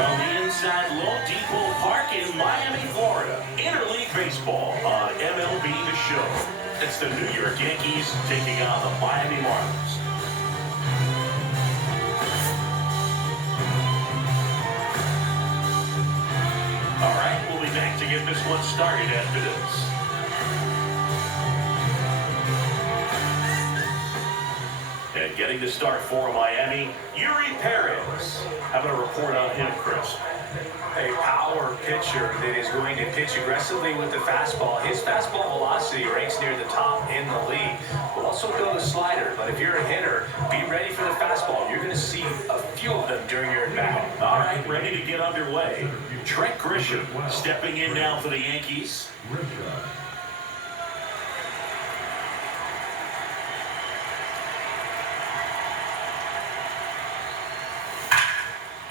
From the inside Low Depot Park in Miami, Florida, Interleague Baseball on MLB The Show. It's the New York Yankees taking on the Miami Marlins. All right, we'll be back to get this one started after this. And getting the start for Miami, Yuri Perez. How about a report on him, Chris? A power pitcher that is going to pitch aggressively with the fastball. His fastball velocity ranks near the top in the league. Will also go to slider, but if you're a hitter, be ready for the fastball. You're going to see a few of them during your at-bat. All right, ready to get underway. Trent Grisham stepping in now for the Yankees.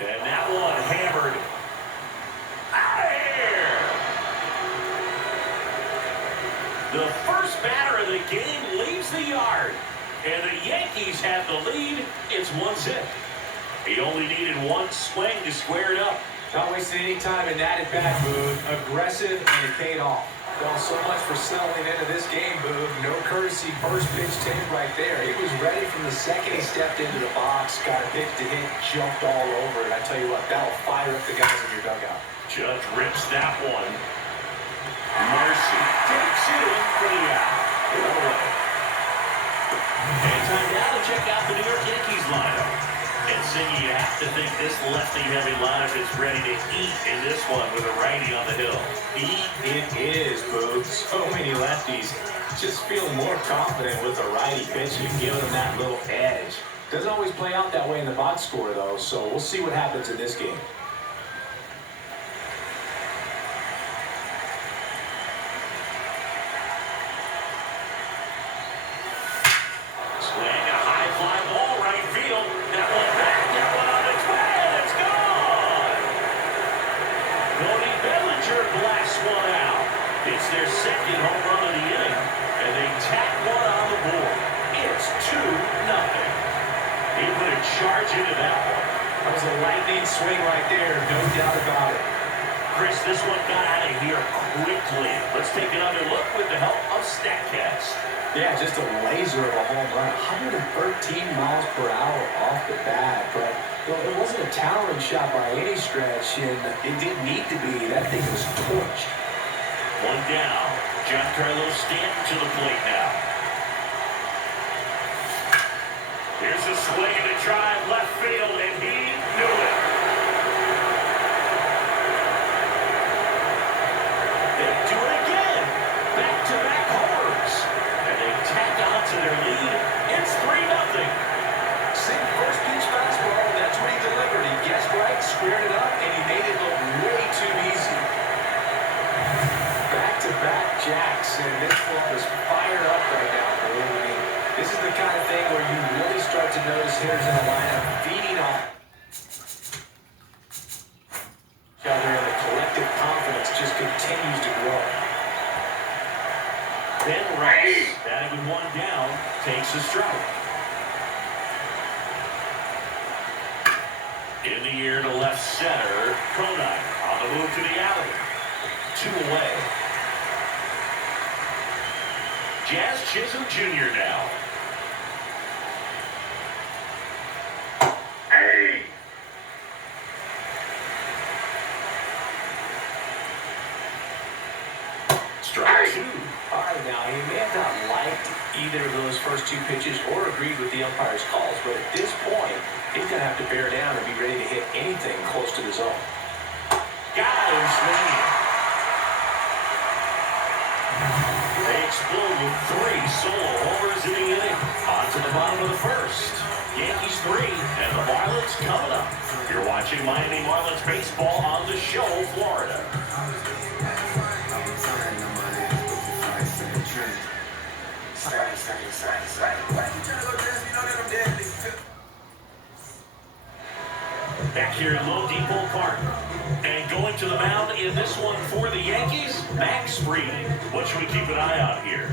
And that one hammered out of here. The first batter of the game leaves the yard. And the Yankees have the lead. It's 1-0. He only needed one swing to square it up. Not wasting any time in that at-bat, Boog. Aggressive, and it paid off. Well, so much for settling into this game, Boog. No courtesy first pitch tape right there. He was ready from the second he stepped into the box, got a pitch to hit, jumped all over it. I tell you what, that'll fire up the guys in your dugout. Judge rips that one. Mercy takes it in for the out. And time now to check out the New York Yankees lineup. And Singy, you have to think this lefty-heavy lineup is ready to eat in this one with a righty on the hill. It is, Boog. So many lefties just feel more confident with the righty pitching, giving them that little edge. Doesn't always play out that way in the box score, though, so we'll see what happens in this game. It's their second home run of the inning, and they tack one on the board. It's 2-0. He put a charge into that one. That was a lightning swing right there, no doubt about it. Chris, this one got out of here quickly. Let's take another look with the help of StatCast. Yeah, just a laser of a home run. 113 miles per hour off the bat, but it wasn't a towering shot by any stretch, and it didn't need to be. That thing was torched. One down. Giancarlo Stanton to the plate now. Here's a swing and a drive left field, and he knew it. They do it again. Back-to-back homers. And they tack on to their lead. It's 3-0. Same first pitch fastball. That's what he delivered. He guessed right, squared it up, and he made it look way too easy. Back jacks, and this one is fired up right now. This is the kind of thing where you really start to notice hitters in the lineup feeding off each other, and the collective confidence just continues to grow. Ben Rice, batting with one down, takes a strike. In the air to left center, Conine on the move to the alley. 2 away. Jazz Chisholm Jr. now. Hey! Strike 2. All right, now, he may have not liked either of those first 2 pitches or agreed with the umpire's calls, but at this point, he's going to have to bear down and be ready to hit anything close to the zone. Got him swinging. They explode with 3 solo homers in the inning. On to the bottom of the first. Yankees 3 and the Marlins coming up. You're watching Miami Marlins baseball on the Show, Florida. Back here at Low Depot Park. And going to the mound in this one for the Yankees, Max Fried. What should we keep an eye on here?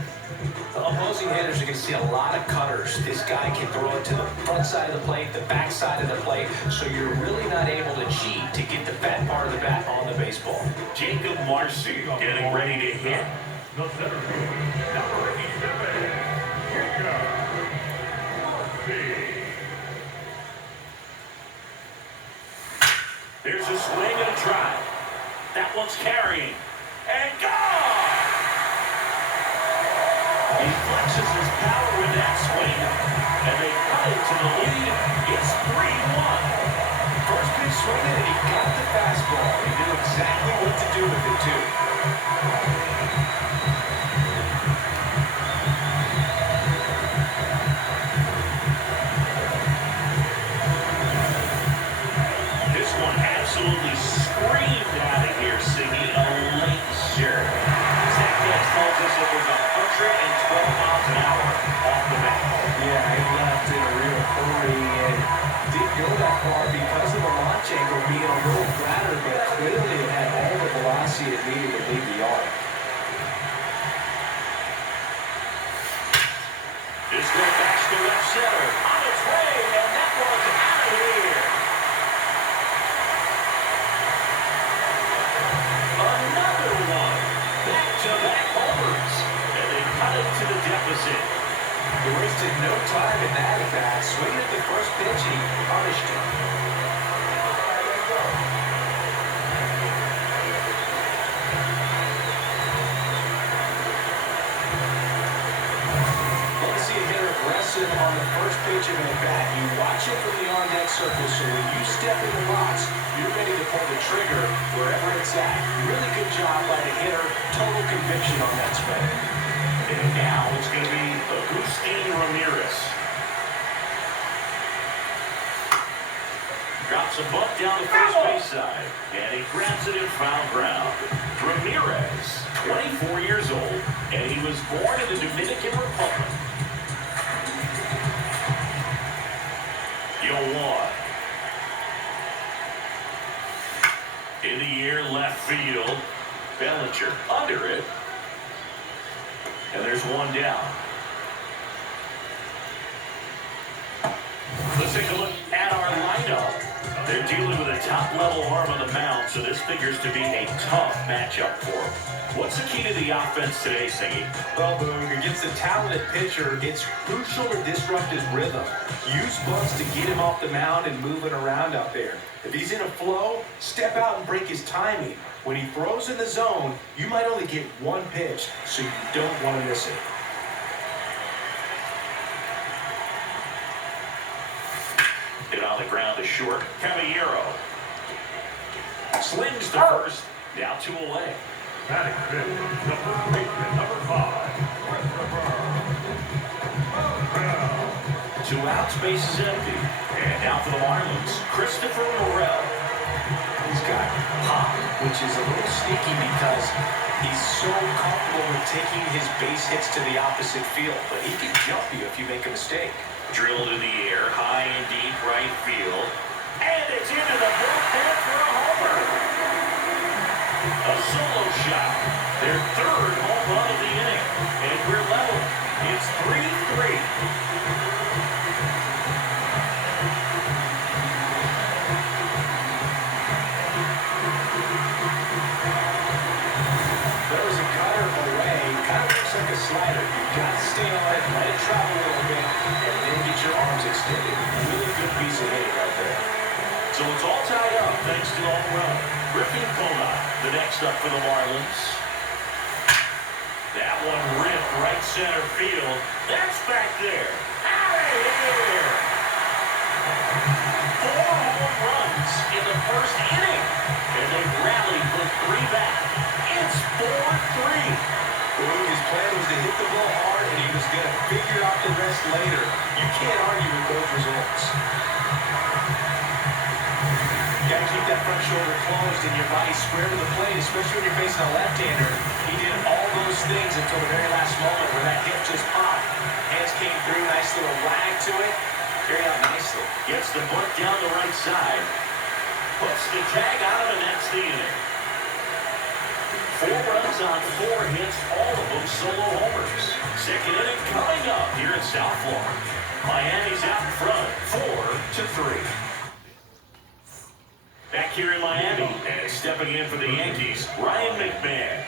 Opposing hitters are going to see a lot of cutters. This guy can throw it to the front side of the plate, the back side of the plate, so you're really not able to cheat to get the fat part of the bat on the baseball. Jacob Marcy getting ready to hit. The center fielder, number 87, Jacob Marcy. There's a swing and a drive. That one's carrying. And gone! He flexes his power with that swing. And they cut it to the lead. It's 3-1. First pitch swinging, and he got the fastball. He knew exactly what to do with it, too. This one absolutely screamed out of here, Siggy. A late shirt. Zach Getz tells us it was 112 miles an hour off the bat. Yeah, he left in a real hurry and didn't go that far because of the launch angle being a little flatter, but clearly it had all the velocity it needed to leave the yard. This one backs to left center. On its way, and that one's out of here. Another one. Back-to-back homers. And they cut it to the deficit. He wasted no time in that at bat. Swinging at the first pitch, and he punished him. Want to see a hitter aggressive on the first pitch of an at-bat. You watch it from the on-deck circle, so when you step in the box, you're ready to pull the trigger wherever it's at. Really good job by the hitter. Total conviction on that swing. And now it's going to be Agustin Ramirez. Drops a bunt down the first base side. And he grabs it in foul ground. Ramirez, 24 years old, and he was born in the Dominican Republic. 0-1. In the air, left field. Bellinger under it. And there's one down. Let's take a look at our lineup. They're dealing with a top-level arm on the mound, so this figures to be a tough matchup for them. What's the key to the offense today, Singy? Well, Boog, against a talented pitcher, it's crucial to disrupt his rhythm. Use bunts to get him off the mound and moving around out there. If he's in a flow, step out and break his timing. When he throws in the zone, you might only get one pitch, so you don't want to miss it. Hit on the ground is short. Caballero slings the first. Now 2 away. Batting fifth, the first baseman, number 5, Christopher Morel. 2 outs, base is empty. And now for the Marlins, Christopher Morel. He's got pop, which is a little sneaky because he's so comfortable with taking his base hits to the opposite field. But he can jump you if you make a mistake. Drilled in the air, high and deep right field. And it's into the bullpen for a homer. A solo shot. Their 3rd home run of the inning. And we're level. It's 3-3. There was a cutter away. Kind of looks like a slider. You've got to stay on it, let it travel a little bit, and then get your arms extended. Really good piece of hitting right there. So it's all tied up thanks to home run. Griffin Kona, the next up for the Marlins. That one ripped right center field. That's back there. Out of here. 4 home runs in the first inning. And they rallied for 3 back. It's 4-3. His plan was to hit the ball hard, and he was going to figure out the rest later. You can't argue with those results. You got to keep that front shoulder closed and your body square to the plate, especially when you're facing a left-hander. He did all those things until the very last moment where that hip just popped. Hands came through, nice little wag to it. Carried out nicely. Gets the bunt down the right side. Puts the tag on him, and that's the inning. 4 runs on 4 hits, all of them solo homers. Second inning coming up here in South Florida. Miami's out in front, 4-3. Back here in Miami, and stepping in for the Yankees, Ryan McMahon.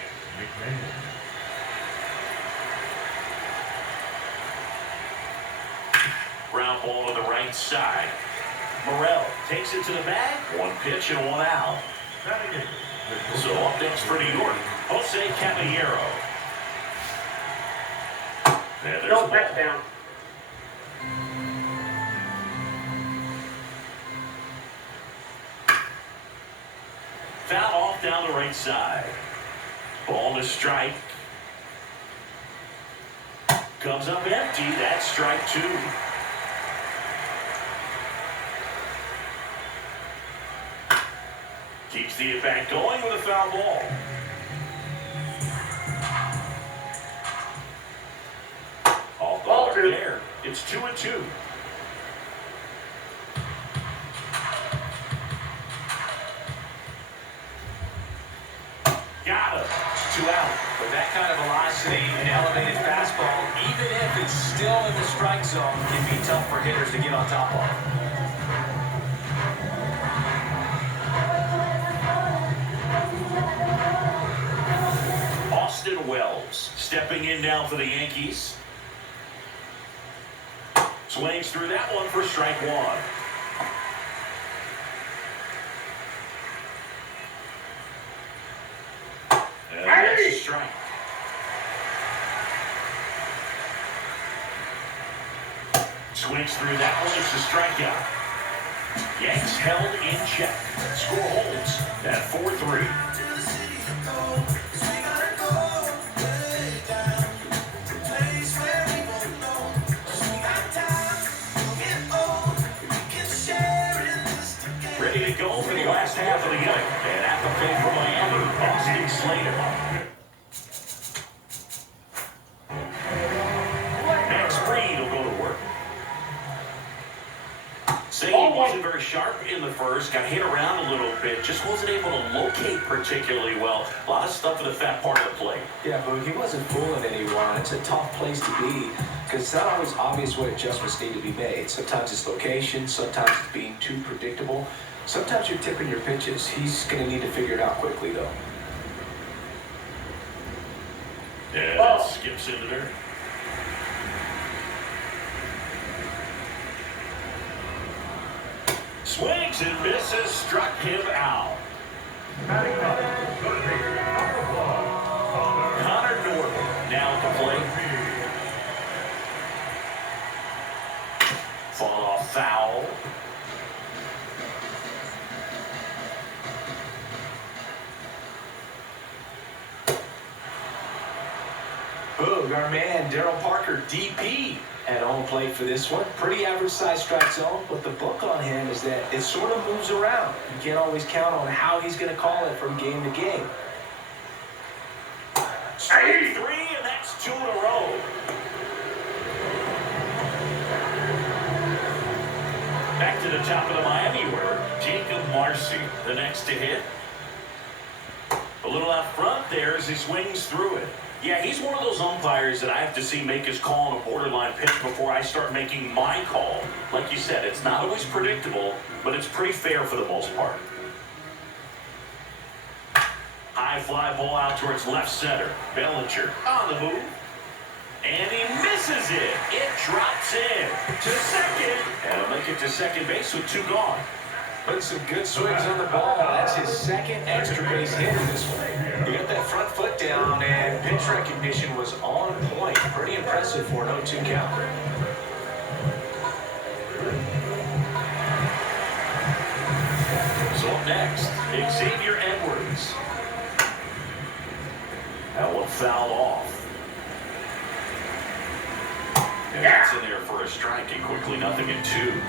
Ground ball to the right side. Morel takes it to the bag. 1 pitch and 1 out. So up next for New York, Jose Caballero. And there's No, the back ball. down. Foul off down the right side. Ball to strike. Comes up empty. That's strike 2. Keeps the at-bat going with a foul ball. Off the mark there. It's 2-2. Got him. 2 out. With that kind of velocity and elevated fastball, even if it's still in the strike zone, it can be tough for hitters to get on top of. Austin Wells stepping in now for the Yankees. Swings through that one for strike 1. And that's a strike. Swings through that one. It's a strikeout. Yanks held in check. Score holds at 4-3. Ready to go for the last half of the inning. And at the plate for Miami, Austin Slater. Max Fried will go to work. Saying he wasn't very sharp in the first, got hit around a little bit, just wasn't able to locate particularly well. A lot of stuff in the fat part of the plate. Yeah, but he wasn't fooling anyone. It's a tough place to be because it's not always obvious what adjustments need to be made. Sometimes it's location, sometimes it's being too predictable. Sometimes you're tipping your pitches. He's going to need to figure it out quickly, though. Yeah, that skips into there. Swings and misses, struck him out. Connor Norton now at the plate. Fall off foul. Boog, our man, Darryl Parker, DP, at home plate for this one. Pretty average size strike zone, but the book on him is that it sort of moves around. You can't always count on how he's going to call it from game to game. Strike 3, and that's 2 in a row. Back to the top of the Miami order, Jacob Marcy, the next to hit. A little out front there as he swings through it. Yeah, he's one of those umpires that I have to see make his call on a borderline pitch before I start making my call. Like you said, it's not always predictable, but it's pretty fair for the most part. High fly ball out towards left center. Bellinger on the move. And he misses it. It drops in to second. And he'll make it to second base with 2 gone. Putting some good swings on the ball. That's his second extra base hit in this one. He got that front foot down, and pitch recognition was on point. Pretty impressive for an 0-2 count. So up next, Xavier Edwards. That one fouled off. And that's in there for a strike, and quickly 0-2.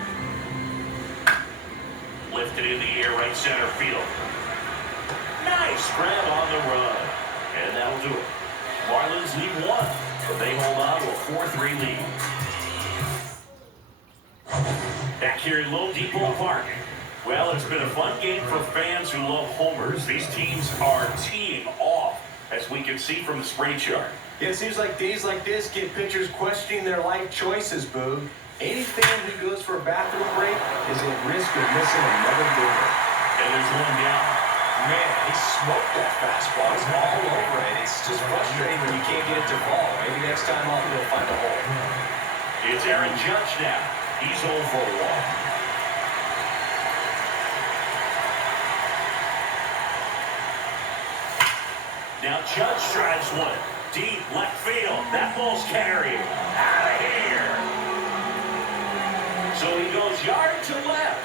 Lifted in the air, right center field. Nice grab on the run. And that'll do it. Marlins lead 1, but they hold on to a 4-3 lead. Back here in Lone Depot Park. Well, it's been a fun game for fans who love homers. These teams are teeing off. as we can see from the spray chart. It seems like days like this get pitchers questioning their life choices, Boog. Any fan who goes for a bathroom break is at risk of missing another game. And there's one down. Man, he smoked that fastball. He's all over it. It's just frustrating when you can't get it to fall. Maybe next time off he'll find a hole. It's Aaron Judge now. He's 0 for 1. Now Judge drives one. Deep left field. That ball's carried. Out of here. So he goes yard to left.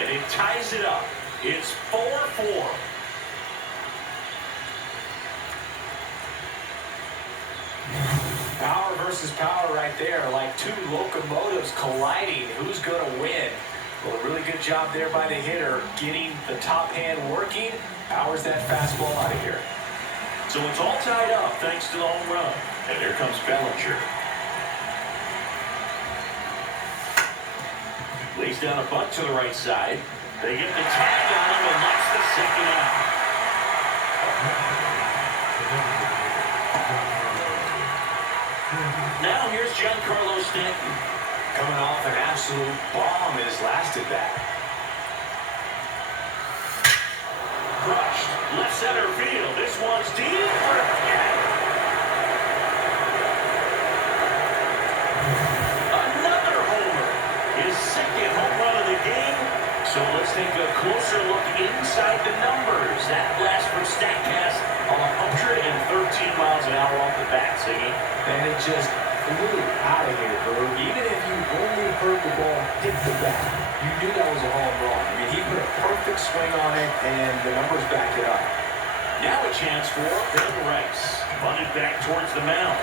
And it ties it up. It's 4-4. Power versus power right there. Like two locomotives colliding. Who's going to win? Well, a really good job there by the hitter. Getting the top hand working. Powers that fastball out of here. So it's all tied up thanks to the home run. And here comes Bellinger. Lays down a bunt to the right side. They get the tag on him, and that's the second out. Now here's Giancarlo Stanton. Coming off an absolute bomb in his last at bat. Crushed. Left center field. This one's deep. Another homer. His second home run of the game. So let's take a closer look inside the numbers. That blast from StatCast, 113 miles an hour off the bat, Siggy. And it just flew out of here, bro. Even if you only heard the ball hit the bat, you knew that was a home run. I mean, he put a perfect swing on it, and the numbers back it up. Now a chance for Bill Rice. Bunted back towards the mound.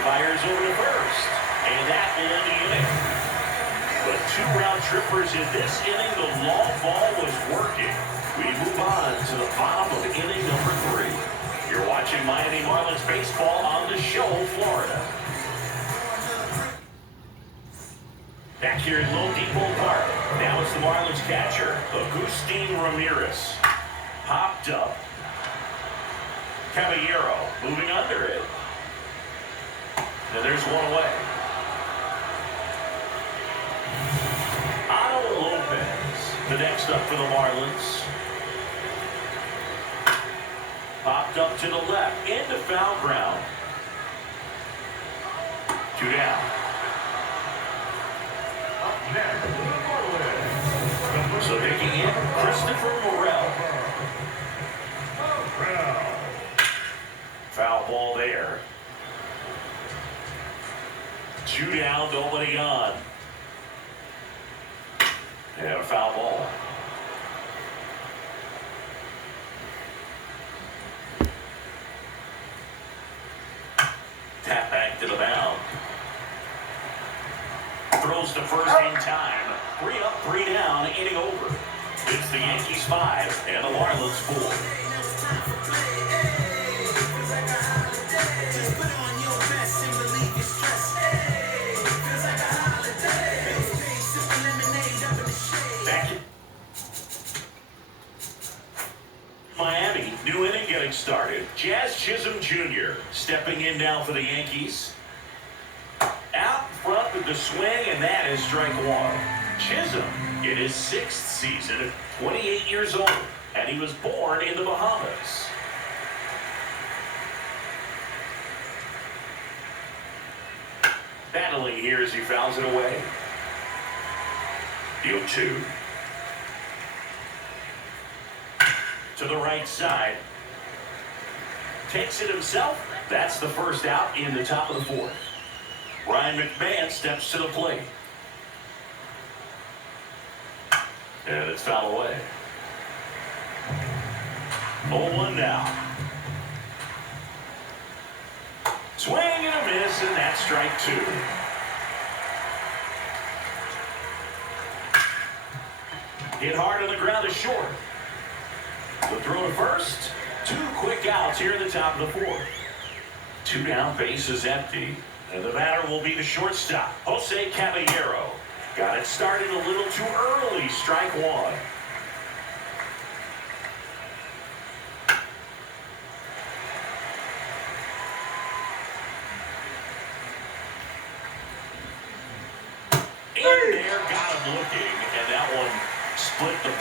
Fires over to first. And that will end the inning. But 2 round trippers in this inning. The long ball was working. We move on to the bottom of inning number 3. You're watching Miami Marlins baseball on the show, Florida. Back here in Lone Depot Park. Now it's the Marlins catcher, Agustin Ramirez. Popped up. Caballero moving under it. And there's one away. Otto Lopez, the next up for the Marlins. Popped up to the left, into foul ground. 2 down. Up next, the Marlins. So taking in Christopher Morel. Foul ball there. 2 down, nobody on. And a foul ball. Tap back to the mound. Throws to first in time. 3 up, 3 down, inning over. It's the Yankees 5 and the Marlins 4. Miami, new inning getting started. Jazz Chisholm Jr. stepping in now for the Yankees. Out front with the swing, and that is strike 1. Chisholm in his 6th season at 28 years old, and he was born in the Bahamas. Battling here as he fouls it away. The 0-2. To the right side. Takes it himself. That's the first out in the top of the 4th. Ryan McMahon steps to the plate. And it's fouled away. 0-1 now. Swing and a miss, and that's strike 2. Hit hard on the ground is short. The throw to first. 2 quick outs here at the top of the 4th. 2 down, base is empty. And the batter will be the shortstop, Jose Caballero. Got it started a little too early, strike 1.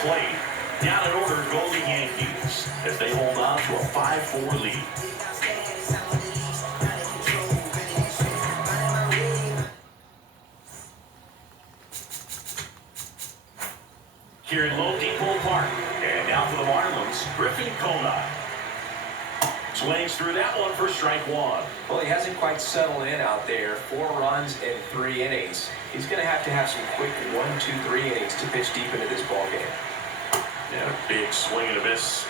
plate. Down in order go the Yankees as they hold on to a 5-4 lead. Here in Low Depot Park. And now for the Marlins, Griffin Conine. Swings through that one for strike one. Well, he hasn't quite settled in out there. 4 runs in 3 innings. He's going to have some quick 1, 2, 3 innings to pitch deep into this ball game. And a big swing and a miss.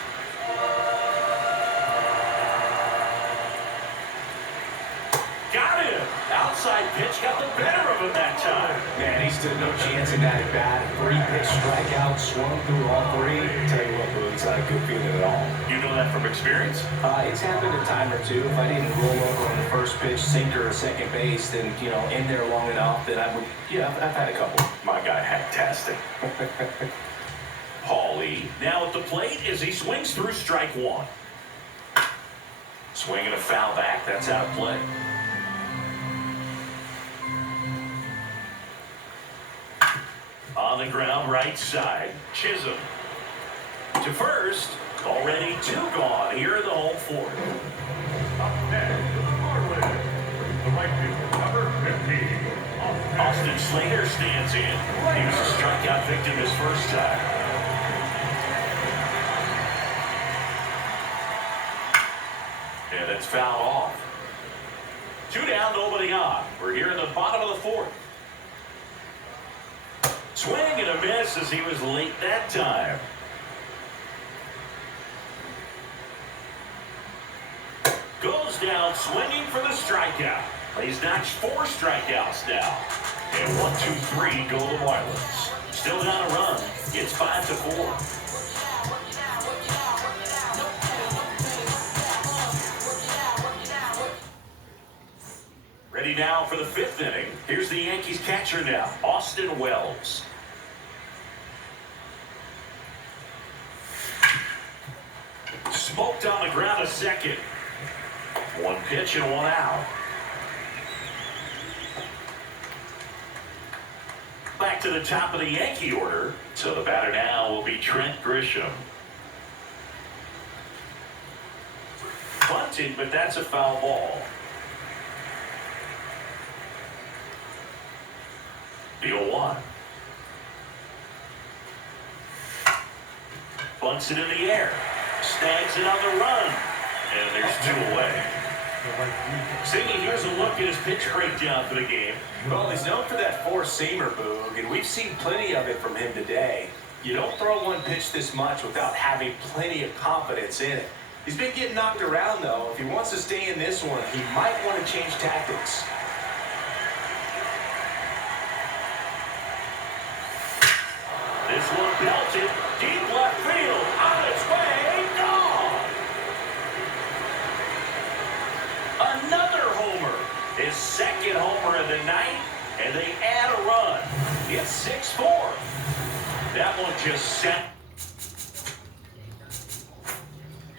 Got him. Outside pitch got the better of him that time. Man, he stood no chance in that at bat. 3-pitch strikeout, swung through all 3. Tell you what, Boone, it's not a good feeling at all. You know that from experience? It's happened a time or two. If I didn't roll over on the first pitch, sinker or second base, then, in there long enough, then I would, I've had a couple. My guy, fantastic. Paulie now at the plate as he swings through strike one. Swinging a foul back, that's out of play. On the ground, right side, Chisholm. To first, already 2 gone here in the home fourth. Up next, the Marlins. The right fielder, number 15. Austin Slater stands in. He was a strikeout victim his first time. And it's fouled off. 2 down, nobody on. We're here in the bottom of the fourth. Swing and a miss as he was late that time. Goes down swinging for the strikeout. He's notched 4 strikeouts now. And 1, 2, 3 go the Marlins. Still down a run. It's 5-4. Ready now for the 5th inning. Here's the Yankees catcher now, Austin Wells. Smoked on the ground a second. 1 pitch and 1 out. Back to the top of the Yankee order. So the batter now will be Trent Grisham. Bunting, but that's a foul ball. The 0-1. Bunts it in the air. Snags it on the run. And there's 2 away. Siggy, here's a look at his pitch breakdown for the game. Well, he's known for that 4-seamer, Boog, and we've seen plenty of it from him today. You don't throw one pitch this much without having plenty of confidence in it. He's been getting knocked around, though. If he wants to stay in this one, he might want to change tactics. This one belted. Deep left field. On its way. Gone. Another homer. His 2nd homer of the night. And they add a run. It's 6-4. That one just sent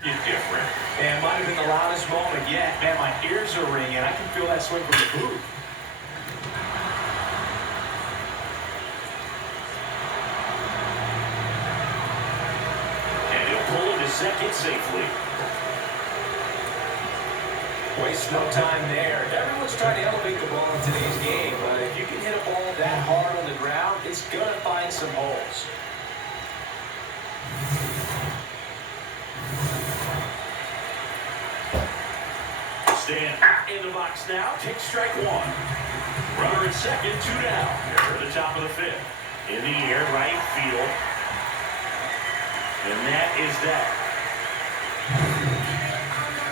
you different. Man, might have been the loudest moment yet. Man, my ears are ringing. I can feel that swing from the booth. Second safely. Waste no time there. Everyone's trying to elevate the ball in today's game, but if you can hit a ball that hard on the ground, it's going to find some holes. Stand in the box now. Take strike 1. Runner at second, 2 down. They're at the top of the 5th. In the air, right field. And that is that.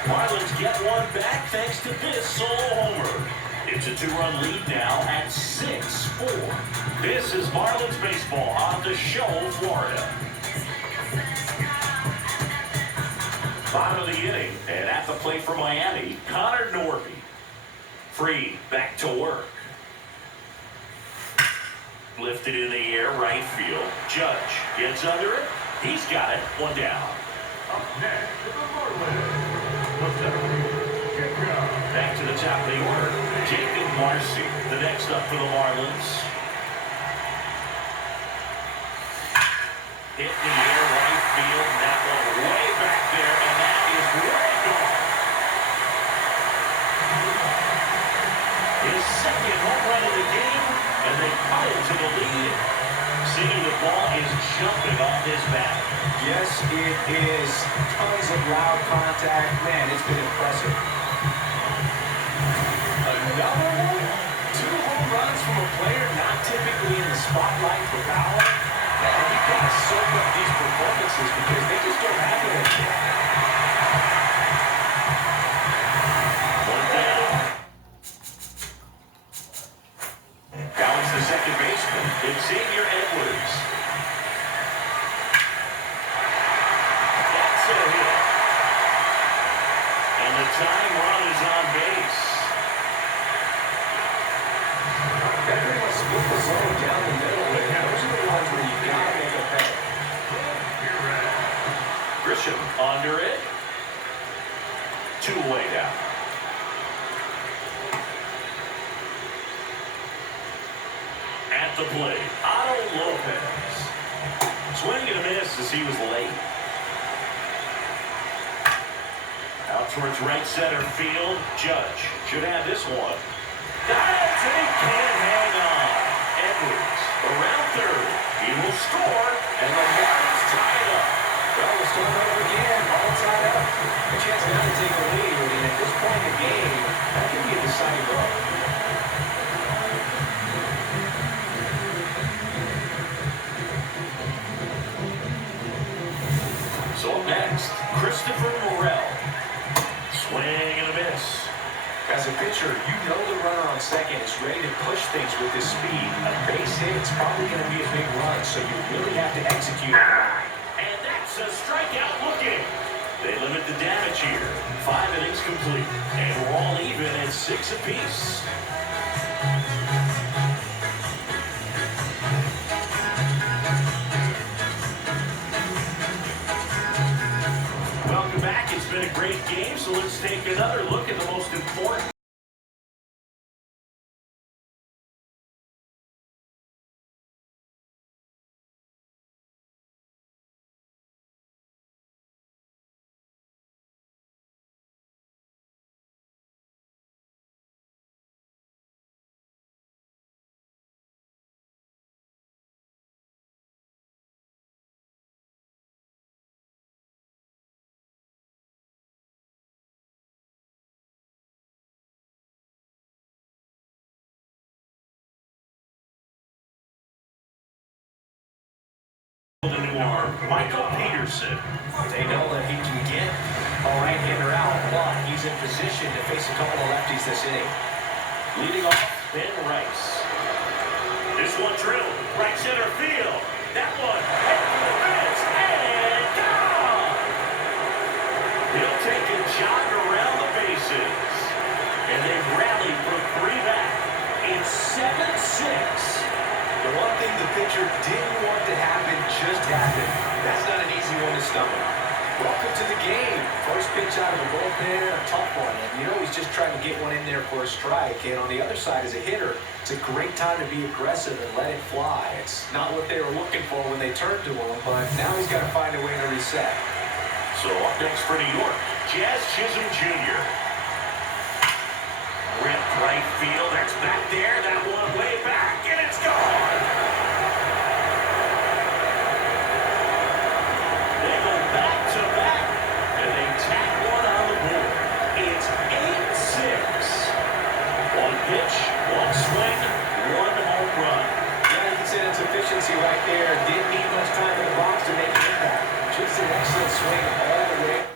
Marlins get one back thanks to this solo homer. It's a 2-run lead now at 6-4. This is Marlins baseball on the show, Florida. Bottom of the inning, and at the plate for Miami, Connor Norby. Free, back to work. Lifted in the air, right field. Judge gets under it. He's got it. 1 down. Up next, the Marlins. The 7th, Jacob. Back to the top of the order. Jacob Marcy, the next up for the Marlins. Hit in the air, right field, and that one way back there, and that is way gone. His second home run of the game, and they pile to the lead. Seeing the ball is jumping off his bat. Yes, it is. Tons of loud contact. Man, it's been impressive. Another one? 2 home runs from a player not typically in the spotlight for power. Man, you've got to soak up these performances because they just don't have it anymore. One down. Counts the second baseman, Xavier Edwards. That's a hit. And the tying run is on base. That pretty much split the zone down the middle. And those are the ones where you got to make a pay. Grisham under it. 2 away down. At the plate, Otto Lopez. Swing and a miss as he was late. Out towards right center field. Judge should have this one. Dives and he can't hang on. Edwards around third. He will score, and the Marlins tie it up. Well, we'll start over again. All tied up. A chance now to take a lead. And at this point in the game, that could be a deciding run. So up next, Christopher Morel. Swing and a miss. As a pitcher, you know the runner on second is ready to push things with his speed. A base hit is probably going to be a big run, so you really have to execute. And that's a strikeout looking. They limit the damage here. 5 innings complete. And we're all even at 6 apiece. Welcome back. It's been a great game, so let's take another look at the most important the new arm, Michael Peterson. They know that he can get a right-hander out, but he's in position to face a couple of lefties this inning. Leading off, Ben Rice. This one drilled, right center field. That one, headed for the fence, and gone! He'll take a jog around the bases. And they've rallied from 3 back. It's 7-6. The one thing the pitcher didn't want to happen just happened. That's not an easy one to stomach. Welcome to the game. First pitch out of the bullpen, a tough one. And you know he's just trying to get one in there for a strike. And on the other side, as a hitter, it's a great time to be aggressive and let it fly. It's not what they were looking for when they turned to him, but now he's got to find a way to reset. So up next for New York, Jazz Chisholm Jr. Rip right field, that's back there, that one way back, and it's gone! They go back to back, and they tack one on the board. It's 8-6. One pitch, one swing, one home run. Yeah, you can say that's efficiency right there. Didn't need much time in the box to make an impact. Just an excellent swing all the way.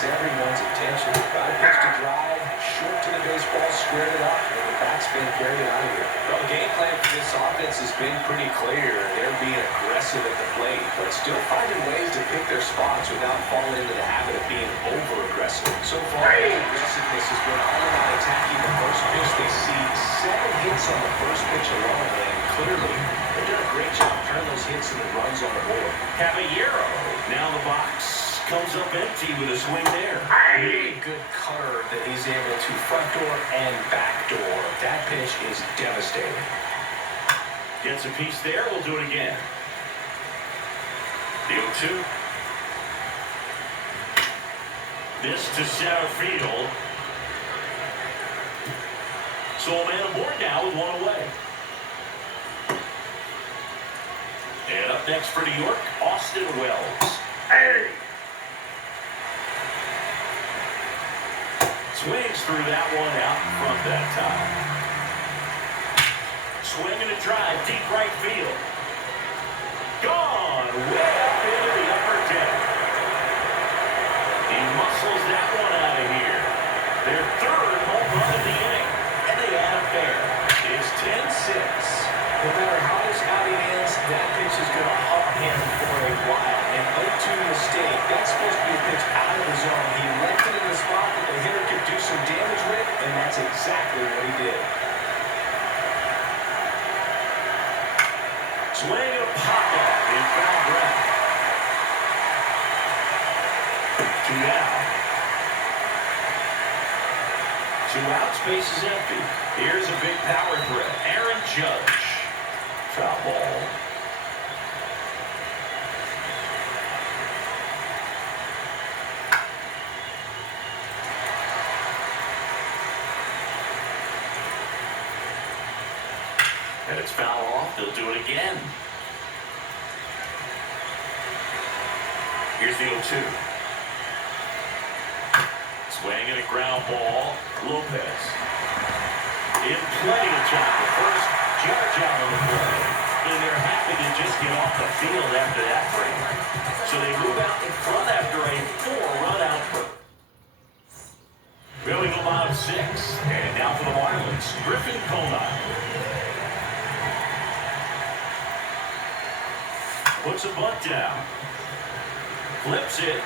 Everyone's attention. Got a pitch to drive, short to the baseball, squared it up, and the backspin carried it out of here. Well, the game plan for this offense has been pretty clear. They're being aggressive at the plate, but still finding ways to pick their spots without falling into the habit of being over-aggressive. So far, the aggressiveness has been all about attacking the first pitch. They see 7 hits on the first pitch alone, and clearly, they've done a great job turning those hits into runs on the board. Caballero, now the box comes up empty with a swing there. Really good cutter that he's able to front door and back door. That pitch pitch is devastating. Gets a piece there. We'll do it again. The 0-2. This to center field. So a man aboard now with one away. And up next for New York, Austin Wells. Hey! Swings through that one out in front that time. Swing and a drive, deep right field. Gone way up into the upper deck. He muscles that one out of here. Their third home run of the inning, and they add a pair. It's 10-6. No matter how this outing ends, that pitch is going to haunt him for a while. An 0-2 mistake. That's supposed to be a pitch out of the zone. He left it in the spot that the hitter could do some damage with, and that's exactly what he did. Swing and a pop-up in foul ground. 2 down. 2 outs, base is empty. Here's a big power threat. Aaron Judge. Foul ball. And it's foul off. They'll do it again. Here's the 0-2. Swing and a ground ball. Lopez. In plenty of time. The first Judge out on the play. And they're happy to just get off the field after that break. So they move out in front after a 4-run output. Building a line of 6. And now for the Marlins, Griffin Conine. Puts a bunt down. Flips it.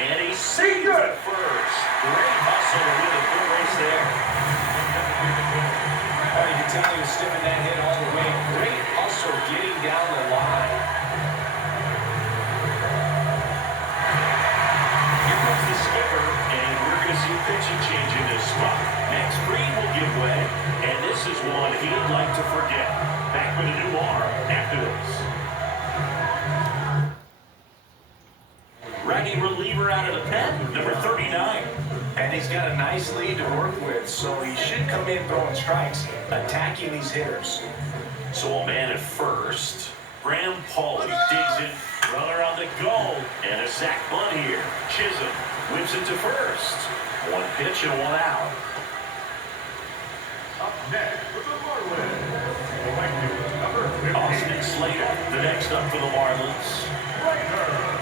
And he sees it first. Great hustle to win the full race there. Oh, you can tell he was sniffing that hit all the way. Great hustle getting down the line. Here comes the skipper, and we're going to see a pitching change in this spot. Max Fried will give way, and this is one he'd like to forget. Back with a new arm after this. Righty reliever out of the pen, number 39. And he's got a nice lead to work with, so he should come in throwing strikes, attacking these hitters. So a man at first. Graham Pauley digs in, runner on the go, and a sac bunt here. Chisholm whips it to first. 1 pitch and 1 out. Up next for the Marlins, the right number 50. Austin Slater, the next up for the Marlins. Slater.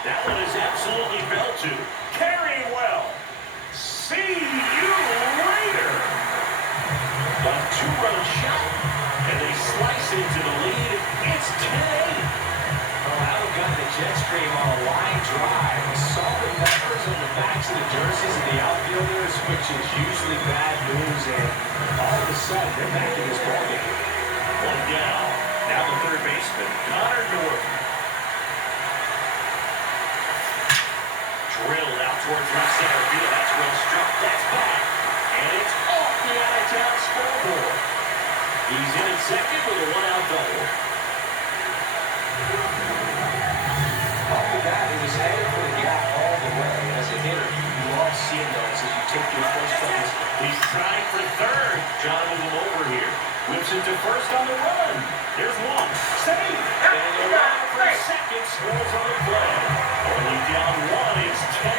That one is absolutely fell to. Carrying well. See you later. A 2-run shot, and they slice into the lead. It's 10-8. Oh, Allen got the jet stream on a line drive. Solid numbers on the backs of the jerseys of the outfielders, which is usually bad news, and all of a sudden, they're back in this ballgame. 1 down. Now the third baseman, Connor Norton. Drilled out towards right center field. That's well struck. That's back. And it's off the out-of-town scoreboard. He's in at second with a 1-out double. Off the bat, he was headed for the gap all the way. As a hitter, you love seeing those as you take your first steps. He's trying for third. John with him over here. Whips it to first on the run. There's 1. Save. And the runner for second scores on the play. Only down 1. It's 10-9.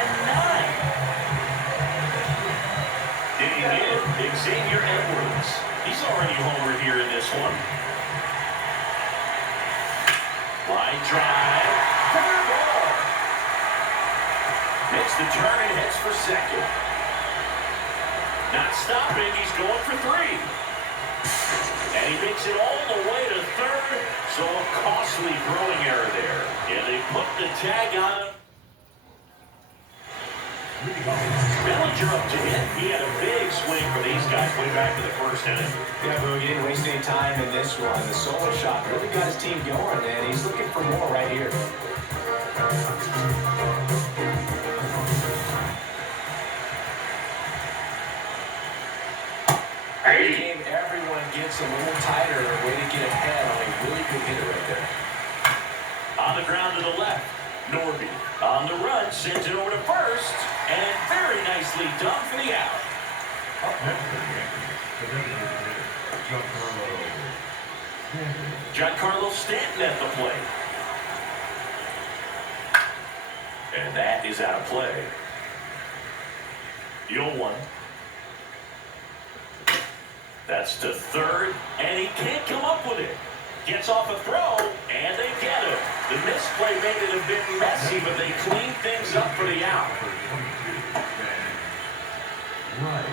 Digging in, Xavier Edwards. He's already homered here in this one. Line drive. Fair ball. Makes the turn and heads for second. Not stopping. He's going for 3. And he makes it all the way to third. So a costly throwing error there. And they put the tag on him. Bellinger up to hit. He had a big swing for these guys way back to the first inning. Yeah, but he didn't waste any time in this one. The solo shot really got his team going, and he's looking for more right here. this game, everyone gets a little tighter. A way to get ahead on a really good hitter right there. On the ground to the left, Norby on the run, sends it over to first, and very nicely done for the out. Up next for the Yankees, the designated hitter, Giancarlo Stanton at the plate. And that is out of play. 0-1. That's to third, and he can't come up with it. Gets off a throw, and they get him. The misplay made it a bit messy, but they clean things up for the out. Right.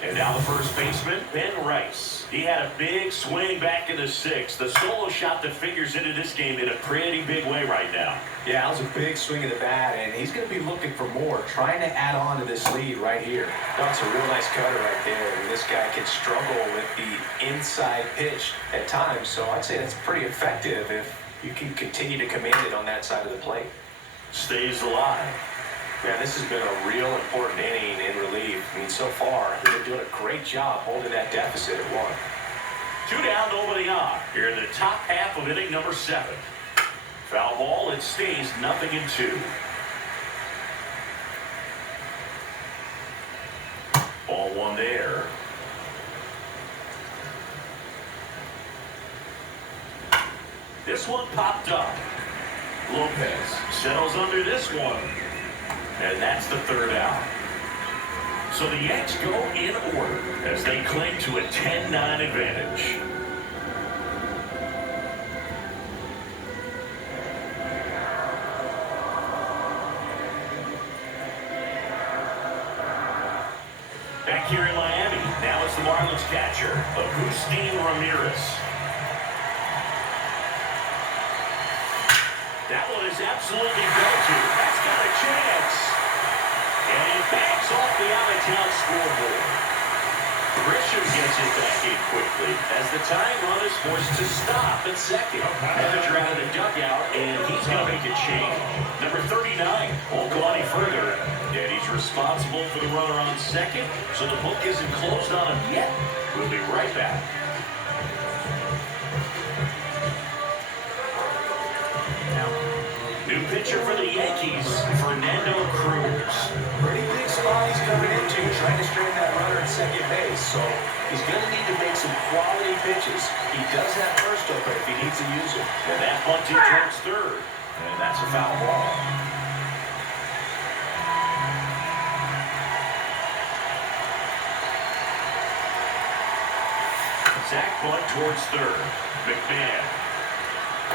And now the first baseman, Ben Rice. He had a big swing back in the sixth. The solo shot that figures into this game in a pretty big way right now. Yeah, that was a big swing of the bat, and he's going to be looking for more, trying to add on to this lead right here. That's a real nice cutter right there. And this guy can struggle with the inside pitch at times, so I'd say that's pretty effective if you can continue to command it on that side of the plate. Stays alive. Man, this has been a real important inning in relief. I mean, so far, they've been doing a great job holding that deficit at 1. 2 down, nobody on. Here in the top half of inning number 7. Foul ball, it stays 0-2. Ball 1 there. This one popped up. Lopez settles under this one. And that's the 3rd out. So the Yanks go in order as they cling to a 10-9 advantage. Back here in Miami, now it's the Marlins catcher, Agustin Ramirez. That one is absolutely go-to. That's got a chance. And it banks off the out-of-town scoreboard. Grisham gets it back in quickly as the tying run is forced to stop at second. Manager out of the dugout, and he's going to make a change. Number 39 won't go any further, and he's responsible for the runner on second, so the book isn't closed on him yet. We'll be right back. New pitcher for the Yankees, Fernando Cruz. Pretty big spot he's coming into, trying to straighten that runner at second base. So he's going to need to make some quality pitches. He does have first open if he needs to use it. And that bunted towards third. And that's a foul ball. Zach bunt towards third. McMahon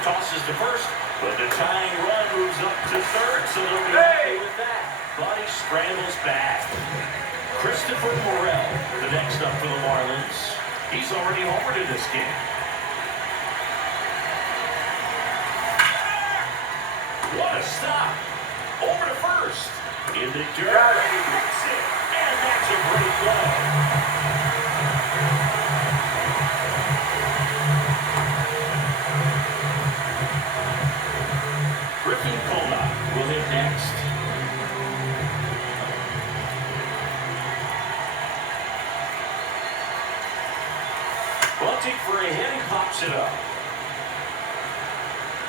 tosses to first. But the tying run moves up to third, so they'll be happy with that. But he scrambles back. Christopher Morel, the next up for the Marlins. He's already homered in this game. What a stop. Over to first. In the dirt. He picks it. And that's a great play. Will hit next. Bunting for a hit, he pops it up.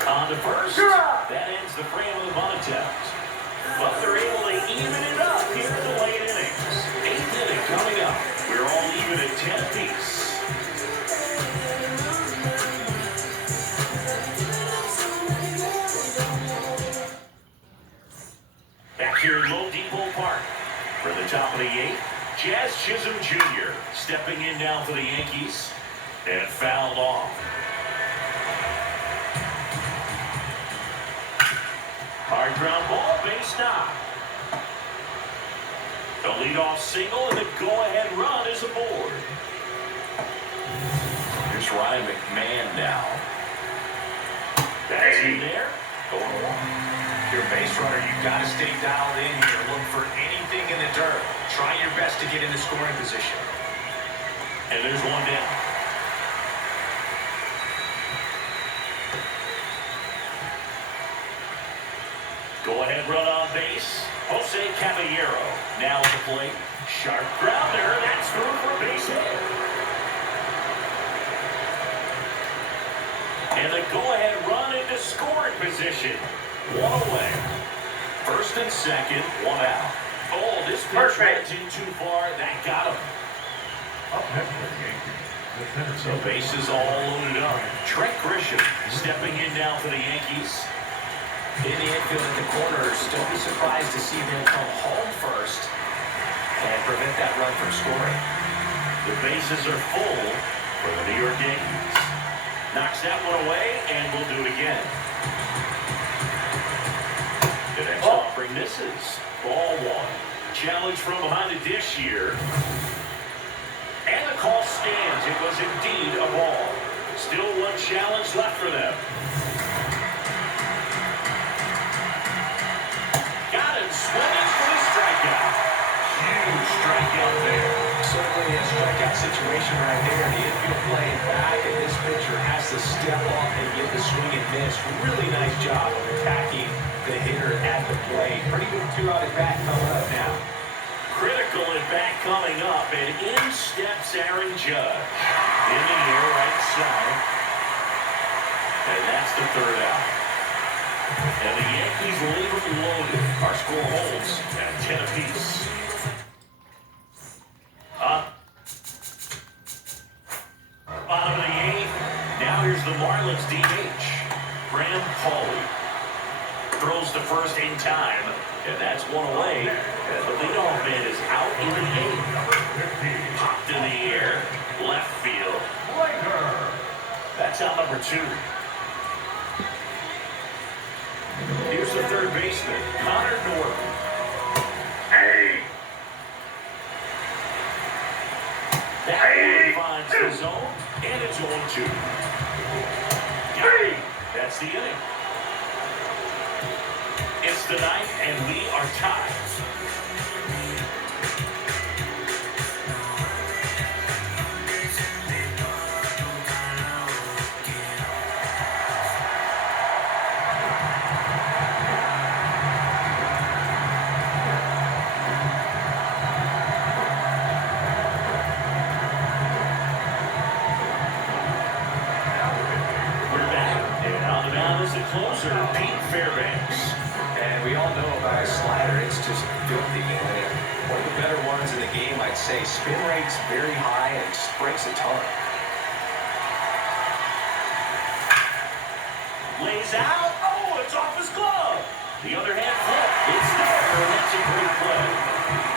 On to first. That ends the frame of the bunt attempt. But they're able to even it up here in the late innings. 8th inning coming up. We're all even at 10 apiece. Back here in Low Depot Park for the top of the 8th, Jazz Chisholm Jr. stepping in now for the Yankees and fouled off. Hard ground ball, base knock. The leadoff single and the go-ahead run is aboard. Here's Ryan McMahon now. That's in there. Going along. Your base runner, you've got to stay dialed in here. Look for anything in the dirt. Try your best to get into scoring position. And there's one down. Go Go-ahead run on base. Jose Caballero now at the plate. Sharp grounder. That's through for a base hit. And the go-ahead run into scoring position. One away. First and second, one out. Oh, this pitch went in too far. That got him. Up next for the Yankees, the center So fielder. bases all loaded up. Trent Grisham stepping in now for the Yankees. In the infield at the corners, don't be surprised to see them come home first and prevent that run from scoring. The bases are full for the New York Yankees. Knocks that one away, and we'll do it again. The next offering misses. Ball one. Challenge from behind the dish here. And the call stands. It was indeed a ball. Still one challenge left for them. Got him swinging for the strikeout. Huge strikeout there. Certainly a strikeout situation right there. The infield playing back, and this pitcher has to step up and get the swing and miss. Really nice job of attacking the hitter at the plate. Pretty good two-out at bat coming up now. Critical at bat coming up, and in steps Aaron Judge. In the air, right side. And that's the third out. And the Yankees leave it loaded. Our score holds at 10 apiece. Bottom of the eighth. Now here's the Marlins DH. Graham Pauley throws the first in time, and that's one away. And the leadoff man is out in the eighth. Number 15, Popped in the air, left field. Laker. That's out number 2. Here's the third baseman, Connor Norton. Hey! That one finds the zone, and it's 0-2. Hey! That's the inning. It's the ninth, and we are tied. Closer, Pete Fairbanks. And we all know about his slider. It's just filthy. One of the better ones in the game, I'd say. Spin rate's very high and breaks a ton. Lays out. Oh, it's off his glove. The other hand flip. It's there, and that's a great play.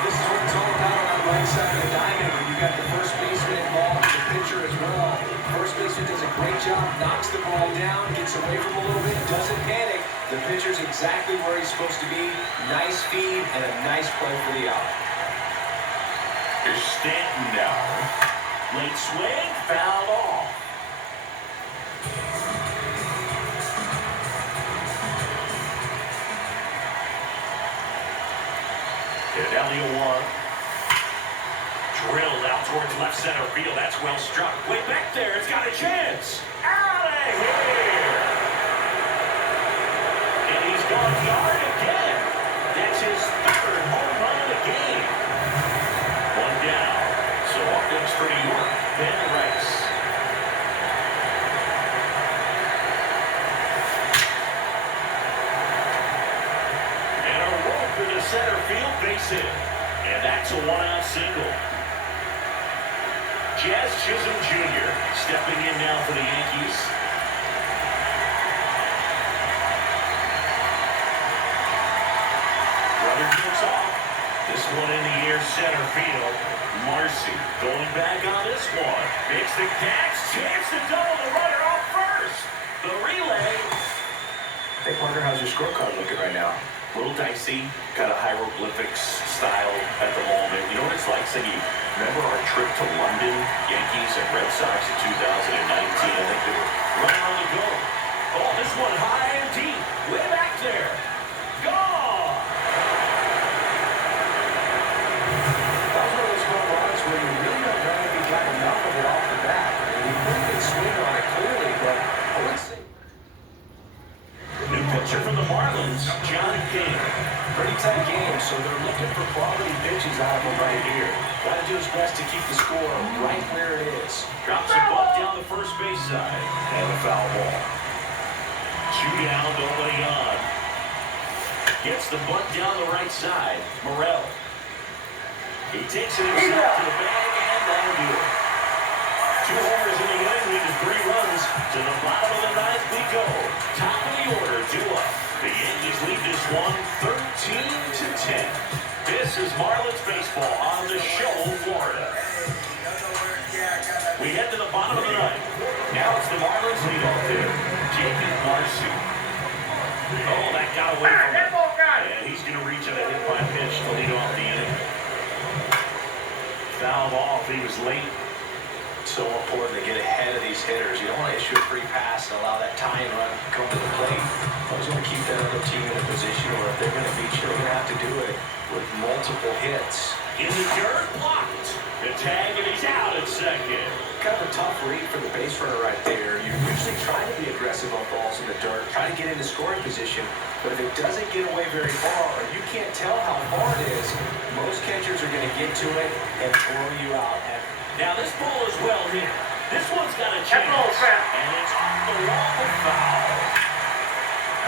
This is what it's all about on the right side of the diamond. When you got the first baseman involved, the pitcher as well. First baseman does a great job, knocks the ball down, gets away from a little bit, doesn't panic. The pitcher's exactly where he's supposed to be. Nice feed and a nice play for the out. Here's Stanton now. Late swing, fouled off. And down the 0-1. Drilled out towards left center field. That's well struck. Way back there. It's got a chance. Out of here. And he's gone yard again. That's his third home run of the game. One down. So off comes for New York. Ben Rice. And a rope for the center field base hit. And that's a one-out single. Jazz Chisholm Jr. stepping in now for the Yankees. Brother gets off. This one in the air, center field. Marcy going back on this one. Makes the catch. Chance to double the runner off first. The relay. Hey, Parker, how's your scorecard looking right now? A little dicey, kind of hieroglyphics style at the moment. You know what it's like, Siggy? Remember our trip to London, Yankees and Red Sox in 2019? I think they were right on the go. Oh, this one high and deep, way back there. Gone! That was one of those home runs where you really don't know if you got enough of it off the bat. I mean, you really did swing on it clearly, but I would say... New pitcher from the Marlins, John King. pretty tight game, so they're looking for quality pitches out of them right here. Got to do his best to keep the score right where it is. Drops a buck down the first base side. And a foul ball. 2 down, nobody on. Gets the butt down the right side. Morel. He takes it himself to the bag, and that'll do it. 2 homers in the inning, leads 3 runs. To the bottom of the 9th we go. Top of the order, 2 up. The Yankees lead this one 13-10. This is Marlins baseball on the show, Florida. We head to the bottom of the 9th. Now it's the Marlins leadoff hitter, Jacob Marcy. Oh, that got away from him. And he's going to reach on a hit by pitch to lead off the inning. Fouled off. He was late. So important to get ahead of these hitters. You don't want to issue a free pass and allow that tying run going to the plate. Always want to keep that other team in a position where if they're going to beat you, they're going to have to do it with multiple hits. In the dirt, blocked. The tag, and he's out at second. Kind of a tough read for the base runner right there. You usually try to be aggressive on balls in the dirt, try to get into scoring position, but if it doesn't get away very far, or you can't tell how far it is, most catchers are going to get to it and throw you out. Now this ball is well hit. This one's got a chance, and it's on the wall of foul.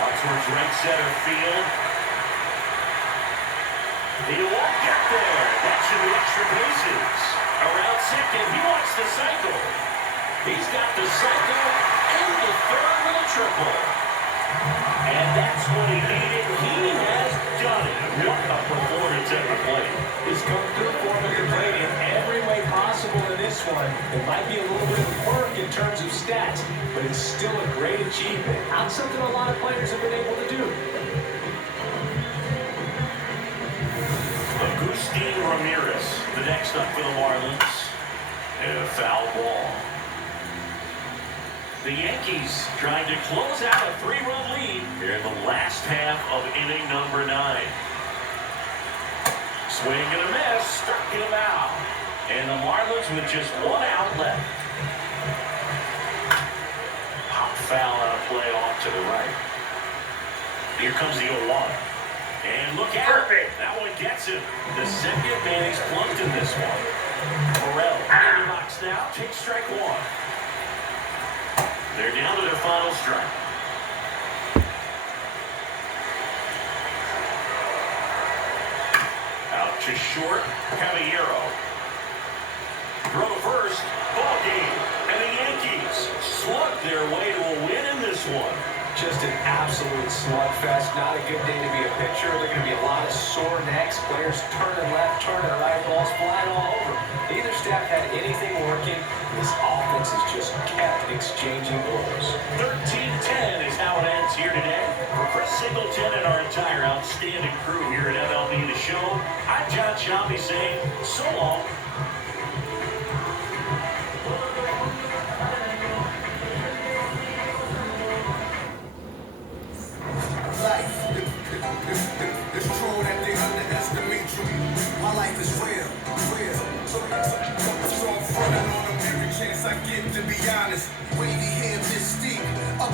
Out towards right center field. He won't get there. That should be extra bases. Around second, he wants the cycle. He's got the cycle and the third with a triple. And that's what he needed. He has done it. What a performance at the plate. He's come through for him at the plate in every way possible in this one. It might be a little bit of work in terms of stats, but it's still a great achievement. Not something a lot of players have been able to do. Agustin Ramirez, the next up for the Marlins. And a foul ball. The Yankees trying to close out a 3-run lead here in the last half of inning number 9. Swing and a miss, struck him out. And the Marlins with just 1 out left. Pop foul out of play off to the right. Here comes the 0-1. And look out. Perfect. That one gets him. The second man he's plunked in this one. Morel in the box now. Takes strike 1. They're down to their final strike. Out to short, Caballero. Throw to first, ball game. And the Yankees slug their way to a win in this one. Just an absolute slugfest. Not a good day to be a pitcher. There are going to be a lot of sore necks. Players turning left, turning right, balls flying all over. Neither staff had anything working. This offense has just kept exchanging blows. 13-10 is how it ends here today. For Chris Singleton and our entire outstanding crew here at MLB The Show, I'm John Shelby saying so long. It's true that they underestimate you. My life is real. So I'm fronting on them every chance I get, to be honest. Wavy